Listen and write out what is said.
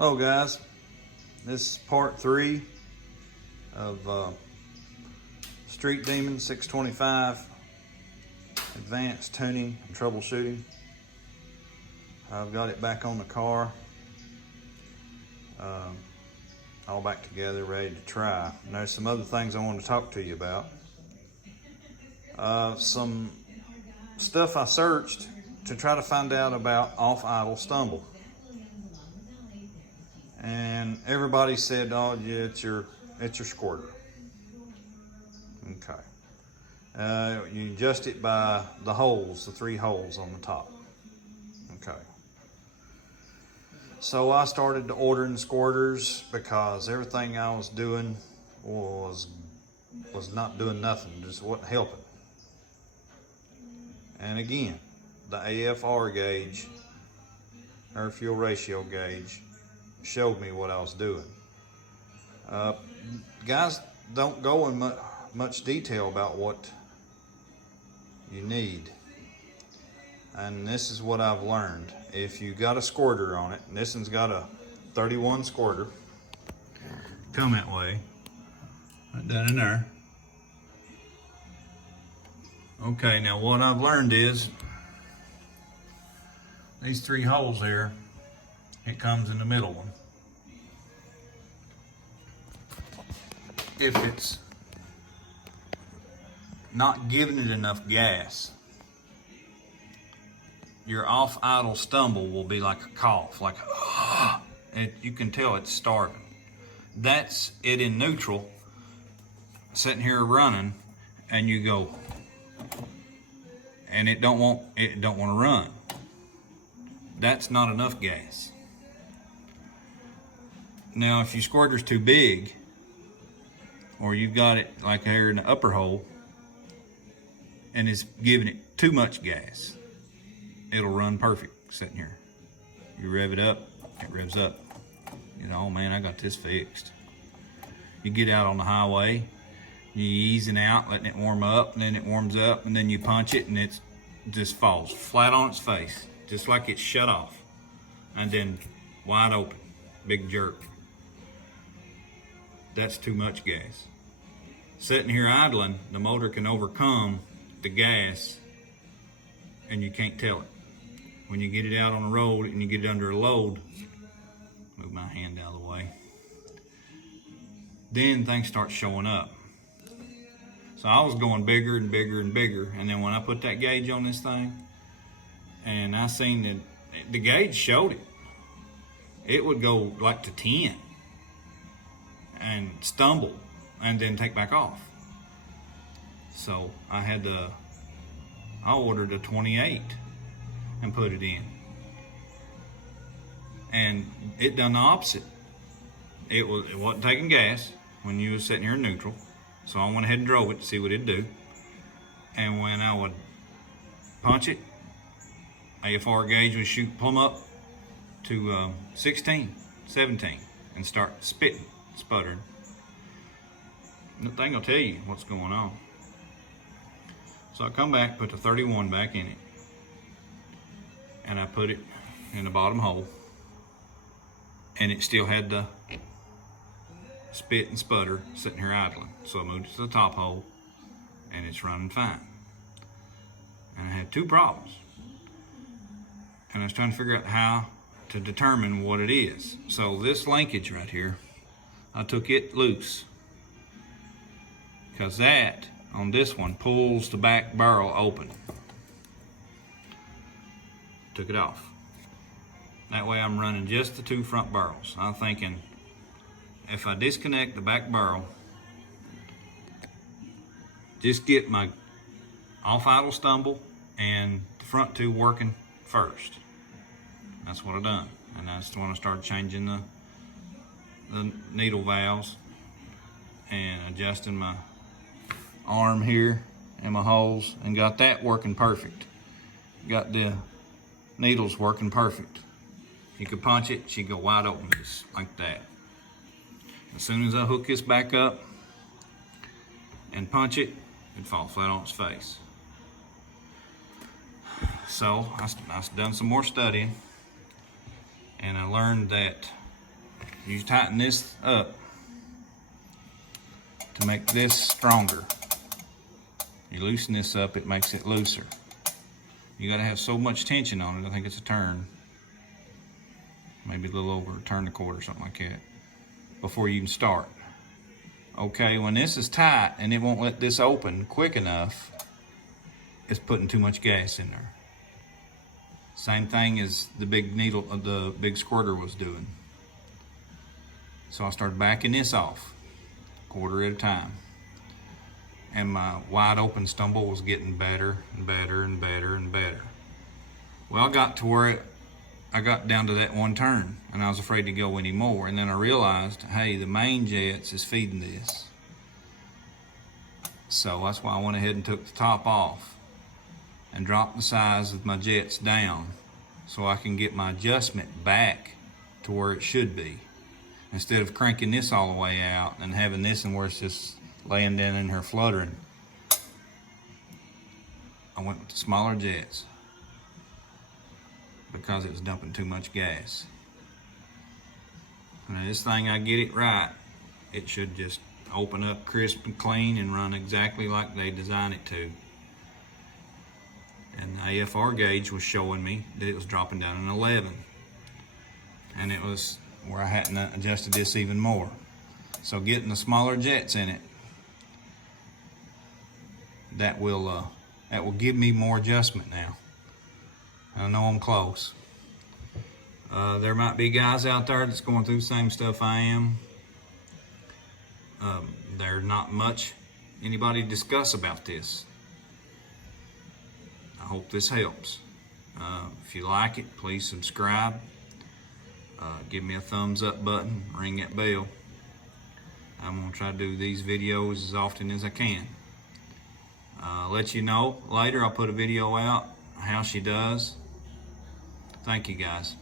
Hello guys, this is part 3 of Street Demon 625 Advanced Tuning and Troubleshooting. I've got it back on the car, all back together, ready to try. And there's some other things I want to talk to you about. Some stuff I searched to try to find out about off-idle stumble. And everybody said, oh yeah, it's your squirter. Okay. You adjust it by the holes, the 3 holes on the top. Okay. So I started ordering squirters because everything I was doing was not doing nothing, just wasn't helping. And again, the AFR gauge, air fuel ratio gauge, showed me what I was doing. Guys don't go in much detail about what you need, and this is what I've learned. If you got a squirter on it, and this one's got a 31 squirter, come that way, right down in there. Okay, now what I've learned is these 3 holes here, it comes in the middle one. If it's not giving it enough gas, your off-idle stumble will be like a cough, like you can tell it's starving. That's it in neutral, sitting here running, and you go, and it don't want to run. That's not enough gas. Now, if your squirter's too big, or you've got it like here in the upper hole, and it's giving it too much gas, it'll run perfect sitting here. You rev it up, it revs up. You know, oh man, I got this fixed. You get out on the highway, you easing out, letting it warm up, and then it warms up, and then you punch it, and it just falls flat on its face, just like it's shut off, and then wide open, big jerk. That's too much gas. Sitting here idling, the motor can overcome the gas, and you can't tell it. When you get it out on the road and you get it under a load, move my hand out of the way, then things start showing up. So I was going bigger and bigger and bigger, and then when I put that gauge on this thing, and I seen that the gauge showed it, it would go like to 10 and stumble and then take back off. So I ordered a 28 and put it in, and it done the opposite. It wasn't taking gas when you was sitting here in neutral, so I went ahead and drove it to see what it'd do. And when I would punch it, AFR gauge would shoot plumb up to 16, 17 and start spitting, sputtering. The thing will tell you what's going on. So I come back, put the 31 back in it, and I put it in the bottom hole, and it still had the spit and sputter sitting here idling. So I moved it to the top hole, and it's running fine. And I had 2 problems, and I was trying to figure out how to determine what it is. So this linkage right here, I took it loose, because that on this one pulls the back barrel open. Took it off. That way I'm running just the 2 front barrels. I'm thinking, if I disconnect the back barrel, just get my off-idle stumble and the front 2 working first. That's what I done. And that's when I started changing the needle valves and adjusting my arm here and my holes, and got that working perfect. Got the needles working perfect. You could punch it, she'd go wide open just like that. As soon as I hook this back up and punch it, it'd fall flat on its face. So I done some more studying, and I learned that you tighten this up to make this stronger. You loosen this up, it makes it looser. You gotta have so much tension on it, I think it's a turn. Maybe a little over, turn the quarter, something like that, before you can start. Okay, when this is tight and it won't let this open quick enough, it's putting too much gas in there. Same thing as the big needle, the big squirter was doing. So I started backing this off, quarter at a time. And my wide open stumble was getting better and better and better and better. Well, I got to where I got down to that one turn and I was afraid to go anymore. And then I realized, hey, the main jets is feeding this. So that's why I went ahead and took the top off and dropped the size of my jets down so I can get my adjustment back to where it should be. Instead of cranking this all the way out and having this and where it's just laying down in here fluttering, I went with the smaller jets because it was dumping too much gas. Now this thing, I get it right, it should just open up crisp and clean and run exactly like they designed it to. And the AFR gauge was showing me that it was dropping down an 11. And it was where I hadn't adjusted this even more. So getting the smaller jets in it, that will give me more adjustment now. I know I'm close. There might be guys out there that's going through the same stuff I am. There's not much anybody discuss about this. I hope this helps. If you like it, please subscribe. Give me a thumbs up button, ring that bell. I'm gonna try to do these videos as often as I can. Let you know later, I'll put a video out how she does. Thank you guys.